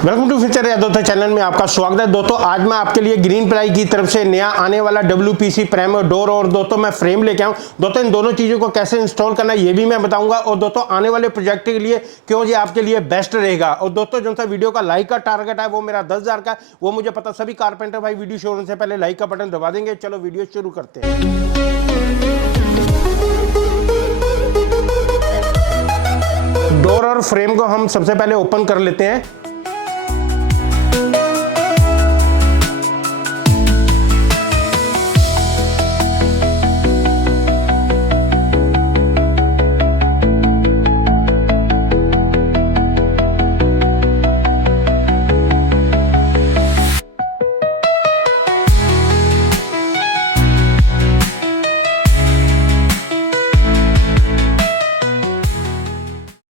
Welcome to future या दोस्तों channel में आपका स्वागत है। दोस्तों आज मैं आपके लिए ग्रीन प्लाई की तरफ से नया आने वाला WPC प्राइम डोर और दोस्तों मैं फ्रेम लेके आऊँ। दोस्तों इन दोनों चीज़ों को कैसे इंस्टॉल करना है ये भी मैं बताऊंगा और दोस्तों आने वाले प्रोजेक्ट के लिए क्यों ये आपके लिए बेस्ट रहेगा। और दोस्तों जो सा वीडियो का लाइक का टारगेट है वो मेरा 10,000 का, वो मुझे पता सभी कारपेंटर भाई वीडियो शुरू होने से पहले लाइक का बटन दबा देंगे। चलो वीडियो शुरू करते हैं। डोर और फ्रेम को हम सबसे पहले ओपन कर लेते हैं।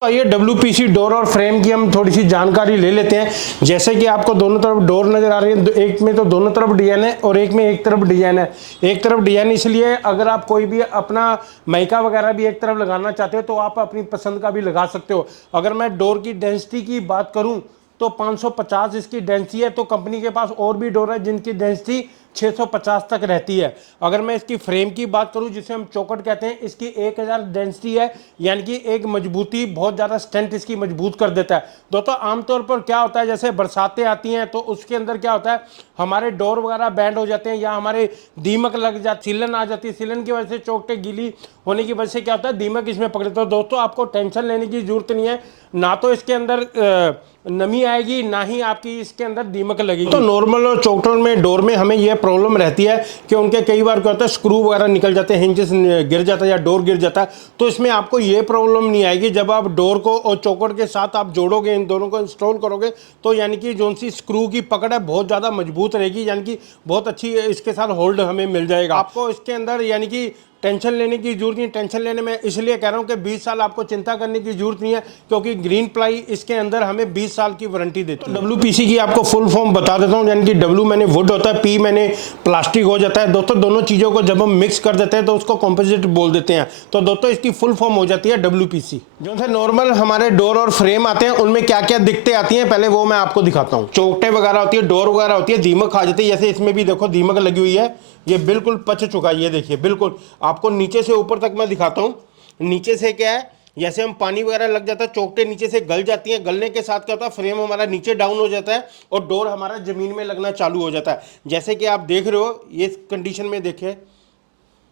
ये WPC डोर और फ्रेम की हम थोड़ी सी जानकारी ले लेते हैं। जैसे कि आपको दोनों तरफ डोर नजर आ रही है, एक में तो दोनों तरफ डिजाइन है और एक में एक तरफ डिजाइन है। एक तरफ डिजाइन इसलिए अगर आप कोई भी अपना माइका वगैरह भी एक तरफ लगाना चाहते हो तो आप अपनी पसंद का भी लगा सकते हो। अगर मैं डोर की डेंसिटी की बात करूं तो 550 इसकी डेंसिटी है, तो कंपनी के पास और भी डोर है जिनकी डेंसिटी 650 तक रहती है। अगर मैं इसकी फ्रेम की बात करूं जिसे हम चौकट कहते हैं, इसकी 1000 डेंसिटी है, यानी कि एक मजबूती बहुत ज़्यादा स्ट्रेंथ इसकी मजबूत कर देता है। दोस्तों आमतौर पर क्या होता है, जैसे बरसातें आती हैं तो उसके अंदर क्या होता है, हमारे डोर वगैरह बैंड हो जाते हैं या हमारे दीमक लग जाती, सिलन आ जाती है। सिलन की वजह से चौकटें गीली होने की वजह से क्या होता है, दीमक इसमें पकड़ते हो। दोस्तों आपको टेंशन लेने की जरूरत नहीं है, ना तो इसके अंदर नमी आएगी ना ही आपकी इसके अंदर दीमक लगेगी। तो नॉर्मल और चौकटों में डोर में हमें यह प्रॉब्लम रहती है कि उनके कई बार क्या होता है, स्क्रू वगैरह निकल जाते हैं, हिंजेस गिर जाता है या डोर गिर जाता है। तो इसमें आपको ये प्रॉब्लम नहीं आएगी। जब आप डोर को और चौकट के साथ आप जोड़ोगे, इन दोनों को इंस्टॉल करोगे तो यानी कि जो सी स्क्रू की पकड़ है बहुत ज़्यादा मजबूत रहेगी, यानी कि बहुत अच्छी इसके साथ होल्ड हमें मिल जाएगा। आपको इसके अंदर यानी कि टेंशन लेने की जरूरत नहीं। टेंशन लेने में इसलिए कह रहा हूं कि 20 साल आपको चिंता करने की जरूरत नहीं है, क्योंकि ग्रीन प्लाई इसके अंदर हमें 20 साल की वारंटी देती है। WPC की आपको फुल फॉर्म बता देता हूं, यानी कि W मैंने वुड होता है, P मैंने प्लास्टिक हो जाता है। दोस्तों दोनों चीज़ों को जब हम मिक्स कर देते हैं तो उसको कॉम्पोजिट बोल देते हैं। तो दोस्तों इसकी फुल फॉर्म हो जाती है WPC। जो से नॉर्मल हमारे डोर और फ्रेम आते हैं उनमें क्या क्या दिक्कतें आती हैं पहले वो मैं आपको दिखाता हूँ। चौकटें वगैरह होती है, डोर वगैरह होती है, दीमक खा जाती है। जैसे इसमें भी देखो दीमक लगी हुई है, ये बिल्कुल पच चुका है। ये देखिए बिल्कुल, आपको नीचे से ऊपर तक मैं दिखाता हूँ। नीचे से क्या है, जैसे हम पानी वगैरह लग जाता है, चौकटें नीचे से गल जाती हैं। गलने के साथ क्या होता है, फ्रेम हमारा नीचे डाउन हो जाता है और डोर हमारा जमीन में लगना चालू हो जाता है। जैसे कि आप देख रहे हो ये कंडीशन में देखे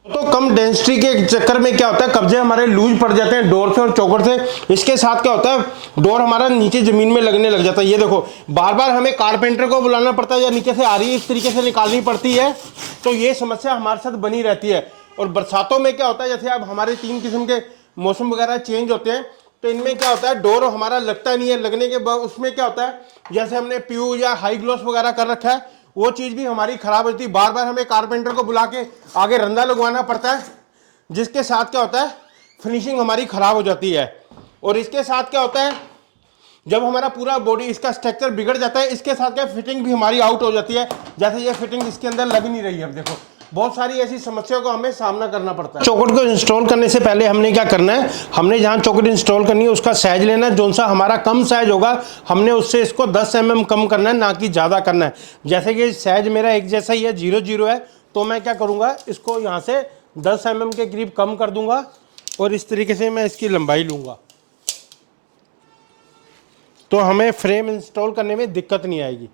तो कम डेंसिटी के चक्कर में क्या होता है, कब्जे हमारे लूज पड़ जाते हैं डोर से और चौकट से। इसके साथ क्या होता है, डोर हमारा नीचे जमीन में लगने लग जाता है। ये देखो बार बार हमें कारपेंटर को बुलाना पड़ता है या नीचे से आ रही है इस तरीके से निकालनी पड़ती है। तो ये समस्या हमारे साथ बनी रहती है। और बरसातों में क्या होता है, जैसे अब हमारे 3 किस्म के मौसम वगैरह चेंज होते हैं, तो इनमें क्या होता है, डोर हमारा लगता नहीं है। लगने के बाद उसमें क्या होता है, जैसे हमने प्यू या हाई ग्लोस वगैरह कर रखा है, वो चीज़ भी हमारी खराब होती है। बार बार हमें कारपेंटर को बुला के आगे रंदा लगवाना पड़ता है, जिसके साथ क्या होता है, फिनिशिंग हमारी खराब हो जाती है। और इसके साथ क्या होता है, जब हमारा पूरा बॉडी इसका स्ट्रक्चर बिगड़ जाता है, इसके साथ क्या फिटिंग भी हमारी आउट हो जाती है। जैसे ये फिटिंग इसके अंदर लग नहीं रही है। अब देखो बहुत सारी ऐसी समस्याओं को हमें सामना करना पड़ता है। चौकट को इंस्टॉल करने से पहले हमने क्या करना है, हमने जहां चौकट इंस्टॉल करनी है उसका साइज लेना है। जो सा हमारा कम साइज होगा हमने उससे इसको 10 mm कम करना है, ना कि ज़्यादा करना है। जैसे कि साइज मेरा एक जैसा ही है, 0-0 है, तो मैं क्या करूँगा, इसको यहाँ से 10 mm के करीब कम कर दूंगा और इस तरीके से मैं इसकी लंबाई लूँगा, तो हमें फ्रेम इंस्टॉल करने में दिक्कत नहीं आएगी।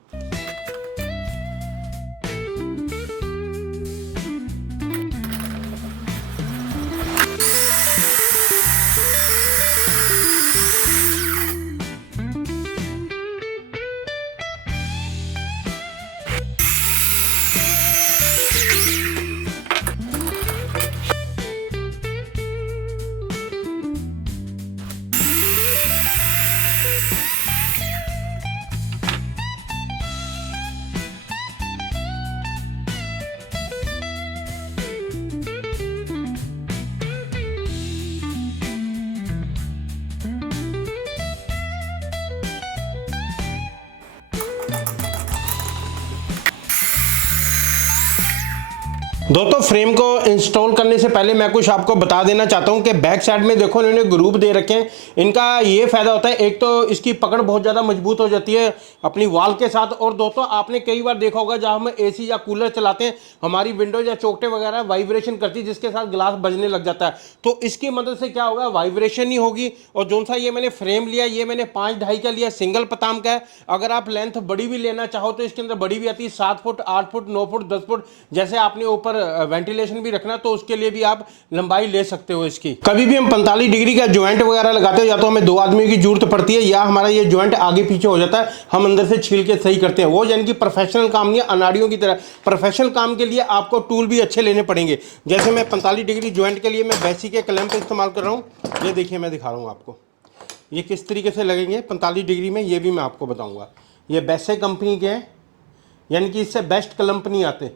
दोस्तों फ्रेम को इंस्टॉल करने से पहले मैं कुछ आपको बता देना चाहता हूं कि बैक साइड में देखो इन्होंने ग्रुप दे रखे हैं। इनका ये फायदा होता है, एक तो इसकी पकड़ बहुत ज़्यादा मजबूत हो जाती है अपनी वॉल के साथ। और दोस्तों आपने कई बार देखा होगा जहां हम एसी या कूलर चलाते हैं, हमारी विंडोज या चौकटे वगैरह वाइब्रेशन करती है, जिसके साथ ग्लास बजने लग जाता है। तो इसकी मदद से क्या होगा, वाइब्रेशन नहीं होगी। और जो सा ये मैंने फ्रेम लिया, ये मैंने 5.5 का लिया, सिंगल पताम का है। अगर आप लेंथ बड़ी भी लेना चाहो तो इसके अंदर बड़ी भी आती है, 7 फुट, 8 फुट, 9 फुट, 10 फुट। जैसे आपने ऊपर वेंटिलेशन भी रखना तो उसके लिए भी आप लंबाई ले सकते हो इसकी। कभी भी हम 45 डिग्री का ज्वाइंट वगैरह लगाते हो, या तो हमें 2 आदमियों की जरूरत पड़ती है, या हमारा ये ज्वाइंट आगे पीछे हो जाता है, हम अंदर से छील के सही करते हैं। वो यानी कि प्रोफेशनल काम नहीं है, अनाड़ियों की तरह। प्रोफेशनल काम के लिए आपको टूल भी अच्छे लेने पड़ेंगे। जैसे मैं 45 डिग्री ज्वाइंट के लिए मैं बेसिक के क्लैंप इस्तेमाल कर रहा हूँ। ये देखिए मैं दिखा रहा हूँ आपको ये किस तरीके से लगेंगे 45 डिग्री में, ये भी मैं आपको बताऊंगा। ये बेसिक कंपनी के हैं, यानी कि इससे बेस्ट क्लैंप नहीं आते।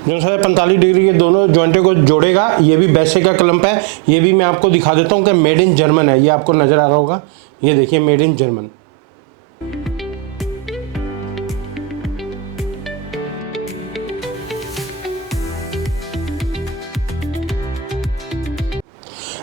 जो 45 डिग्री के दोनों जॉइंटों को जोड़ेगा, ये भी बेसिक का क्लैंप है। ये भी मैं आपको दिखा देता हूँ कि मेड इन जर्मन है। ये आपको नजर आ रहा होगा, ये देखिए मेड इन जर्मन।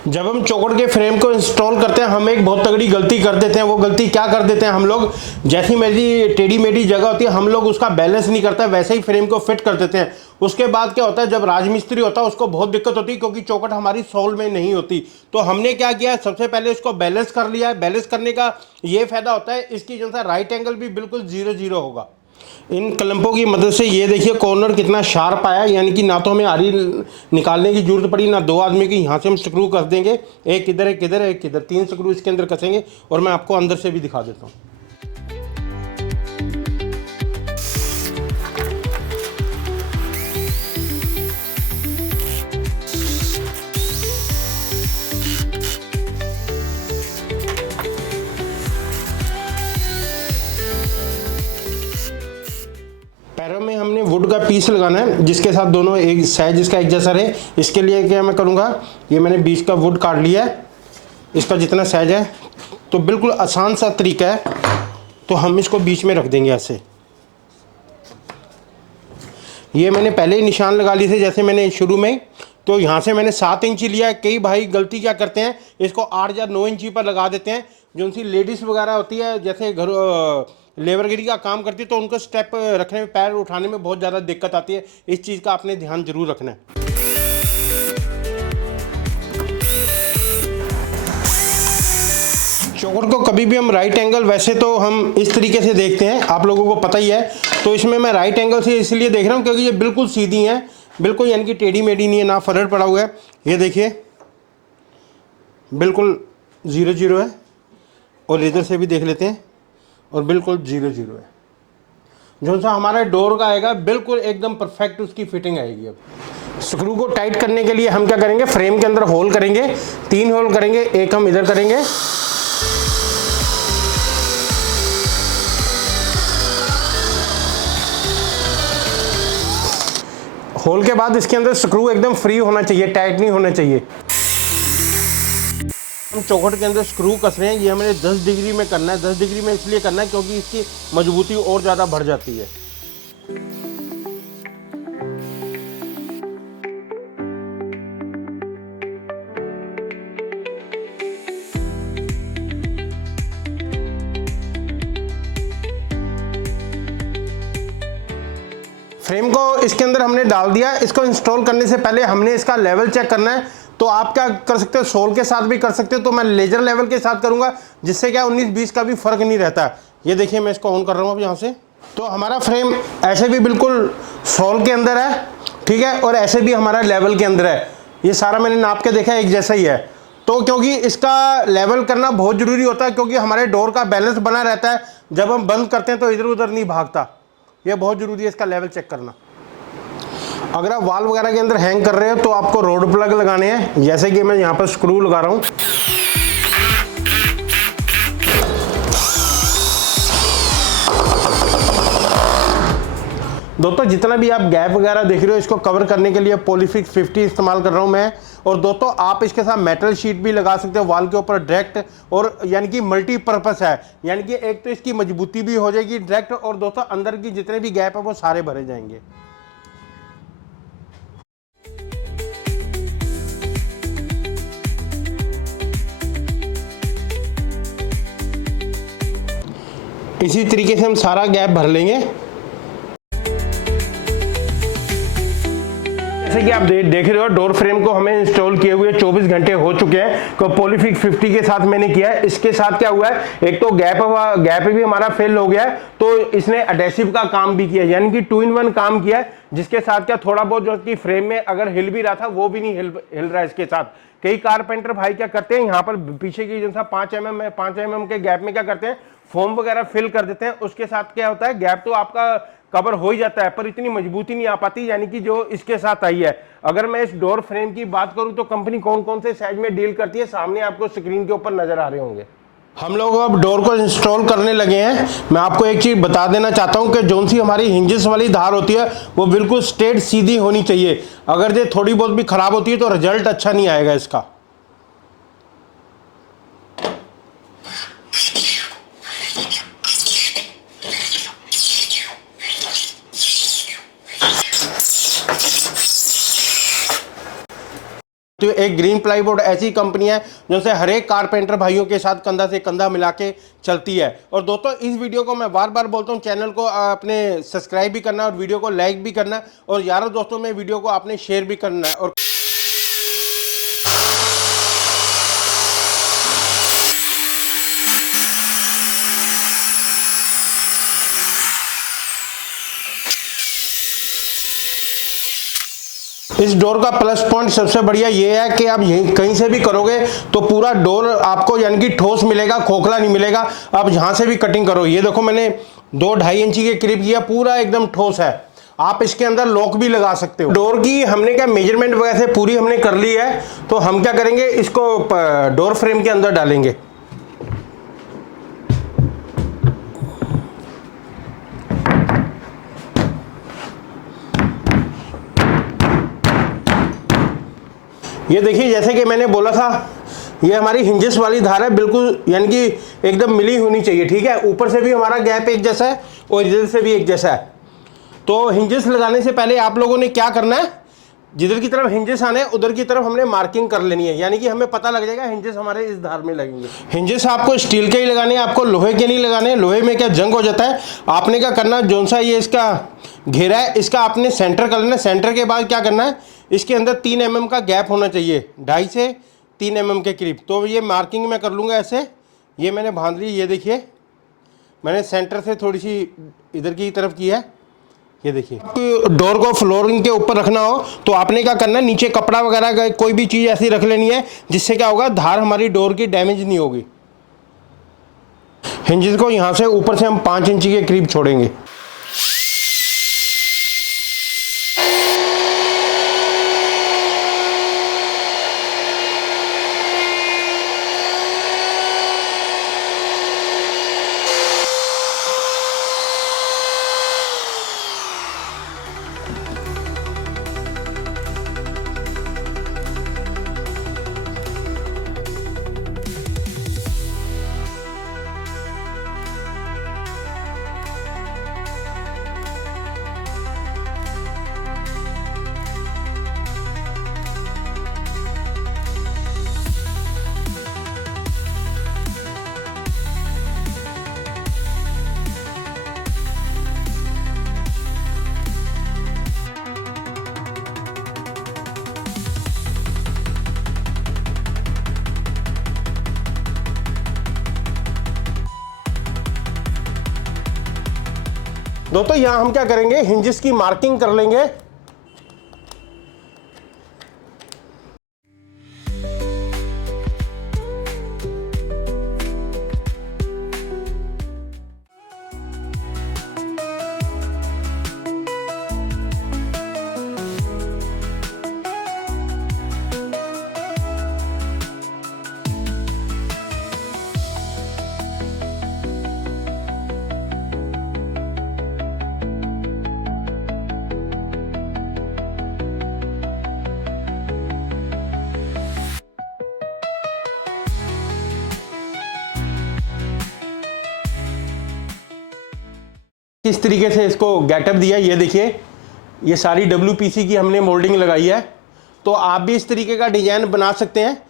जब हम चौखट के फ्रेम को इंस्टॉल करते हैं, हम एक बहुत तगड़ी गलती कर देते हैं। वो गलती क्या कर देते हैं हम लोग, जैसी मेरी टेढ़ी मेढ़ी जगह होती है, हम लोग उसका बैलेंस नहीं करते, वैसे ही फ्रेम को फिट कर देते हैं। उसके बाद क्या होता है, जब राजमिस्त्री होता है उसको बहुत दिक्कत होती है, क्योंकि चौखट हमारी सोल में नहीं होती। तो हमने क्या किया, सबसे पहले इसको बैलेंस कर लिया है। बैलेंस करने का ये फायदा होता है, इसकी जो सा राइट एंगल भी बिल्कुल 0-0 होगा इन क्लैंपों की मदद से। ये देखिए कॉर्नर कितना शार्प आया, यानी कि ना तो हमें आरी निकालने की जरूरत पड़ी, ना 2 आदमी की। यहाँ से हम स्क्रू कर देंगे, एक इधर एक इधर एक इधर, 3 स्क्रू इसके अंदर कसेंगे। और मैं आपको अंदर से भी दिखा देता हूँ। पैरों में हमने वुड का पीस लगाना है, जिसके साथ दोनों एक साइज इसका एक जैसा रहे। इसके लिए क्या मैं करूँगा, ये मैंने बीच का वुड काट लिया है, इसका जितना साइज है। तो बिल्कुल आसान सा तरीका है। तो हम इसको बीच में रख देंगे ऐसे। ये मैंने पहले ही निशान लगा लिए थे, जैसे मैंने शुरू में। तो यहाँ से मैंने 7 इंची लिया है। कई भाई गलती क्या करते हैं, इसको 8 या 9 इंची पर लगा देते हैं। जो उनकी लेडीज़ वगैरह होती है, जैसे घर लेबरगिरी का काम करती है, तो उनको स्टेप रखने में, पैर उठाने में बहुत ज़्यादा दिक्कत आती है। इस चीज़ का आपने ध्यान जरूर रखना है। चौखट को कभी भी हम राइट एंगल, वैसे तो हम इस तरीके से देखते हैं, आप लोगों को पता ही है। तो इसमें मैं राइट एंगल से इसलिए देख रहा हूँ क्योंकि ये बिल्कुल सीधी है, बिल्कुल यानी कि टेढ़ी मेढ़ी नहीं है, ना फरड़ पड़ा हुआ है। ये देखिए बिल्कुल 0-0 है। और इधर से भी देख लेते हैं, और बिल्कुल 0-0 है। जो सा हमारा डोर का आएगा, बिल्कुल एकदम परफेक्ट उसकी फिटिंग आएगी। अब स्क्रू को टाइट करने के लिए हम क्या करेंगे, फ्रेम के अंदर होल करेंगे, 3 होल करेंगे। एक हम इधर करेंगे, होल के बाद इसके अंदर स्क्रू एकदम फ्री होना चाहिए, टाइट नहीं होना चाहिए। हम चौखट के अंदर स्क्रू कस रहे हैं। ये हमें 10 डिग्री में करना है। 10 डिग्री में इसलिए करना है क्योंकि इसकी मजबूती और ज़्यादा बढ़ जाती है। फ्रेम को इसके अंदर हमने डाल दिया। इसको इंस्टॉल करने से पहले हमने इसका लेवल चेक करना है। तो आप क्या कर सकते हो, सोल के साथ भी कर सकते हो। तो मैं लेजर लेवल के साथ करूंगा, जिससे क्या 19-20 का भी फर्क नहीं रहता। ये देखिए मैं इसको ऑन कर रहा हूँ अब यहाँ से। तो हमारा फ्रेम ऐसे भी बिल्कुल सोल के अंदर है, ठीक है, और ऐसे भी हमारा लेवल के अंदर है। ये सारा मैंने नाप के देखा, एक जैसा ही है। तो क्योंकि इसका लेवल करना बहुत ज़रूरी होता है, क्योंकि हमारे डोर का बैलेंस बना रहता है। जब हम बंद करते हैं तो इधर उधर नहीं भागता। ये बहुत ज़रूरी है इसका लेवल चेक करना। अगर आप वाल वगैरह के अंदर हैंग कर रहे हो तो आपको रोड प्लग लगाने हैं, जैसे कि मैं यहाँ पर स्क्रू लगा रहा हूँ। दोस्तों जितना भी आप गैप वगैरह देख रहे हो, इसको कवर करने के लिए पॉलीफिक्स 50 इस्तेमाल कर रहा हूं मैं। और दोस्तों आप इसके साथ मेटल शीट भी लगा सकते हो वॉल के ऊपर डायरेक्ट, और यानी कि मल्टीपर्पस है, यानी कि एक तो इसकी मजबूती भी हो जाएगी डायरेक्ट, और दोस्तों अंदर की जितने भी गैप है वो सारे भरे जाएंगे। इसी तरीके से हम सारा गैप भर लेंगे। जैसे कि आप देख रहे हो, डोर फ्रेम को हमें इंस्टॉल किए हुए 24 घंटे हो चुके हैं। तो पॉलीफिक्स 50 के साथ मैंने किया है। इसके साथ क्या हुआ है, एक तो गैप भी हमारा फेल हो गया है, तो इसने एडेसिव का काम भी किया, यानी कि 2 in 1 काम किया है। जिसके साथ क्या थोड़ा बहुत जो कि फ्रेम में अगर हिल भी रहा था वो भी नहीं हिल रहा है इसके साथ। कई कारपेंटर भाई क्या करते हैं, यहाँ पर पीछे की जैसा 5 mm के गैप में क्या करते हैं, फोम वगैरह फिल कर देते हैं। उसके साथ क्या होता है, गैप तो आपका कवर हो ही जाता है पर इतनी मजबूती नहीं आ पाती, यानी कि जो इसके साथ आई है। अगर मैं इस डोर फ्रेम की बात करूं तो कंपनी कौन कौन से साइज में डील करती है, सामने आपको स्क्रीन के ऊपर नजर आ रहे होंगे। हम लोग अब डोर को इंस्टॉल करने लगे हैं। मैं आपको एक चीज बता देना चाहता हूं कि जोन सी हमारी हिंजेस वाली धार होती है वो बिल्कुल स्ट्रेट सीधी होनी चाहिए। अगर ये थोड़ी बहुत भी खराब होती है तो रिजल्ट अच्छा नहीं आएगा इसका। तो एक ग्रीन प्लाईवुड ऐसी कंपनी है जो से हर एक कारपेंटर भाइयों के साथ कंधा से कंधा मिला के चलती है। और दोस्तों इस वीडियो को मैं बार बार बोलता हूँ, चैनल को आपने सब्सक्राइब भी करना है और वीडियो को लाइक भी करना है, और यारों दोस्तों में वीडियो को आपने शेयर भी करना है। और इस डोर का प्लस पॉइंट सबसे बढ़िया ये है कि आप यहीं कहीं से भी करोगे तो पूरा डोर आपको यानी कि ठोस मिलेगा, खोखला नहीं मिलेगा। आप जहां से भी कटिंग करो, ये देखो मैंने 2-2.5 इंची के करीब किया, पूरा एकदम ठोस है। आप इसके अंदर लॉक भी लगा सकते हो। डोर की हमने क्या मेजरमेंट वगैरह से पूरी हमने कर ली है, तो हम क्या करेंगे, इसको डोर फ्रेम के अंदर डालेंगे। ये देखिए जैसे कि मैंने बोला था, ये हमारी हिंजेस वाली धार है, बिल्कुल यानी कि एकदम मिली होनी चाहिए, ठीक है। ऊपर से भी हमारा गैप एक जैसा है और इधर से भी एक जैसा है। तो हिंजेस लगाने से पहले आप लोगों ने क्या करना है, जिधर की तरफ हिंजेस आने हैं उधर की तरफ हमने मार्किंग कर लेनी है, यानी कि हमें पता लग जाएगा हिंजेस हमारे इस धार में लगेंगे। हिंजेस आपको स्टील के ही लगाने हैं, आपको लोहे के नहीं लगाने। लोहे में क्या जंग हो जाता है। आपने क्या करना है, जोन सा ये इसका घेरा है इसका आपने सेंटर कर लेना। सेंटर के बाद क्या करना है, इसके अंदर 3 mm का गैप होना चाहिए, 2.5 से 3 mm के करीब। तो ये मार्किंग मैं कर लूँगा ऐसे। ये मैंने बांध ली, ये देखिए मैंने सेंटर से थोड़ी सी इधर की तरफ की है। ये देखिए, डोर को फ्लोरिंग के ऊपर रखना हो तो आपने क्या करना है, नीचे कपड़ा वगैरह कोई भी चीज़ ऐसी रख लेनी है जिससे क्या होगा, धार हमारी डोर की डैमेज नहीं होगी। हिंजेस को यहाँ से ऊपर से हम 5 इंची के करीब छोड़ेंगे। दोस्तों यहां हम क्या करेंगे, हिंजेस की मार्किंग कर लेंगे। किस तरीके से इसको गेटअप दिया, ये देखिए, ये सारी WPC की हमने मोल्डिंग लगाई है। तो आप भी इस तरीके का डिजाइन बना सकते हैं।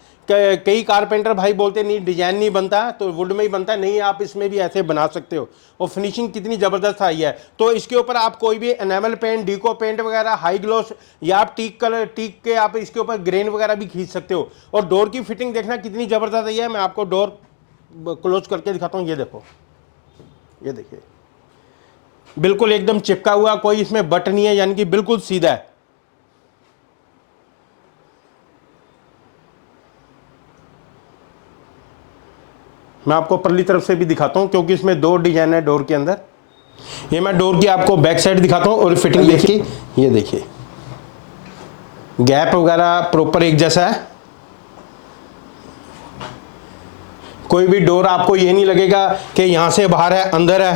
कई कारपेंटर भाई बोलते नहीं डिजाइन नहीं बनता, तो वुड में ही बनता है, नहीं आप इसमें भी ऐसे बना सकते हो। और फिनिशिंग कितनी ज़बरदस्त आई है। तो इसके ऊपर आप कोई भी एनामल पेंट, डीको पेंट वगैरह, हाई ग्लोस, या आप टीक कलर, टीक के आप इसके ऊपर ग्रेन वगैरह भी खींच सकते हो। और डोर की फिटिंग देखना कितनी ज़बरदस्त आई है। मैं आपको डोर क्लोज करके दिखाता हूँ। ये देखो, ये देखिए, बिल्कुल एकदम चिपका हुआ, कोई इसमें बट नहीं है, यानी कि बिल्कुल सीधा है। मैं आपको परली तरफ से भी दिखाता हूं, क्योंकि इसमें 2 डिजाइन है डोर के अंदर। ये मैं डोर की आपको बैक साइड दिखाता हूं और फिटिंग देखिए, ये देखिए, गैप वगैरह प्रॉपर एक जैसा है। कोई भी डोर आपको ये नहीं लगेगा कि यहां से बाहर है अंदर है,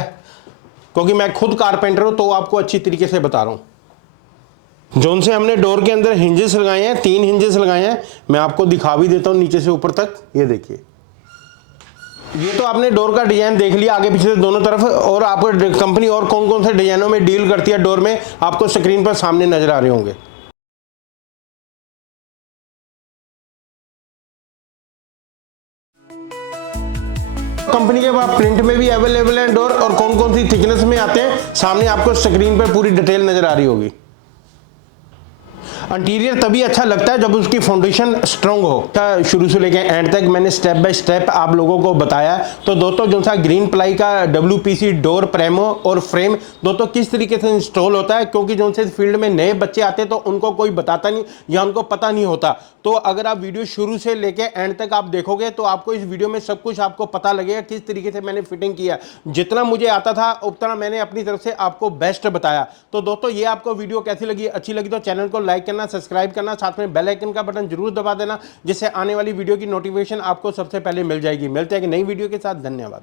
क्योंकि मैं खुद कारपेंटर हूं तो आपको अच्छी तरीके से बता रहा हूं। जोन से हमने डोर के अंदर हिंजेस लगाए हैं, 3 हिंजेस लगाए हैं। मैं आपको दिखा भी देता हूं नीचे से ऊपर तक। ये देखिए, ये तो आपने डोर का डिजाइन देख लिया आगे पीछे दोनों तरफ। और आपको कंपनी और कौन कौन से डिजाइनों में डील करती है डोर में, आपको स्क्रीन पर सामने नजर आ रहे होंगे। कंपनी के पास प्रिंट में भी अवेलेबल है डोर, और कौन कौन सी थिकनेस में आते हैं सामने आपको स्क्रीन पर पूरी डिटेल नजर आ रही होगी। इंटीरियर तभी अच्छा लगता है जब उसकी फाउंडेशन स्ट्रांग हो। शुरू से लेकर एंड तक मैंने स्टेप बाय स्टेप आप लोगों को बताया। तो दोस्तों जो सा ग्रीन प्लाई का WPC डोर प्रेमो और फ्रेम दोस्तों किस तरीके से इंस्टॉल होता है, क्योंकि जो से फील्ड में नए बच्चे आते हैं तो उनको कोई बताता नहीं या उनको पता नहीं होता। तो अगर आप वीडियो शुरू से लेकर एंड तक आप देखोगे तो आपको इस वीडियो में सब कुछ आपको पता लगेगा किस तरीके से मैंने फिटिंग किया। जितना मुझे आता था उतना मैंने अपनी तरफ से आपको बेस्ट बताया। तो दोस्तों ये आपको वीडियो कैसी लगी, अच्छी लगी तो चैनल को लाइक करना, सब्सक्राइब करना, साथ में बेल आइकन का बटन जरूर दबा देना, जिससे आने वाली वीडियो की नोटिफिकेशन आपको सबसे पहले मिल जाएगी। मिलते हैं एक नई वीडियो के साथ। धन्यवाद।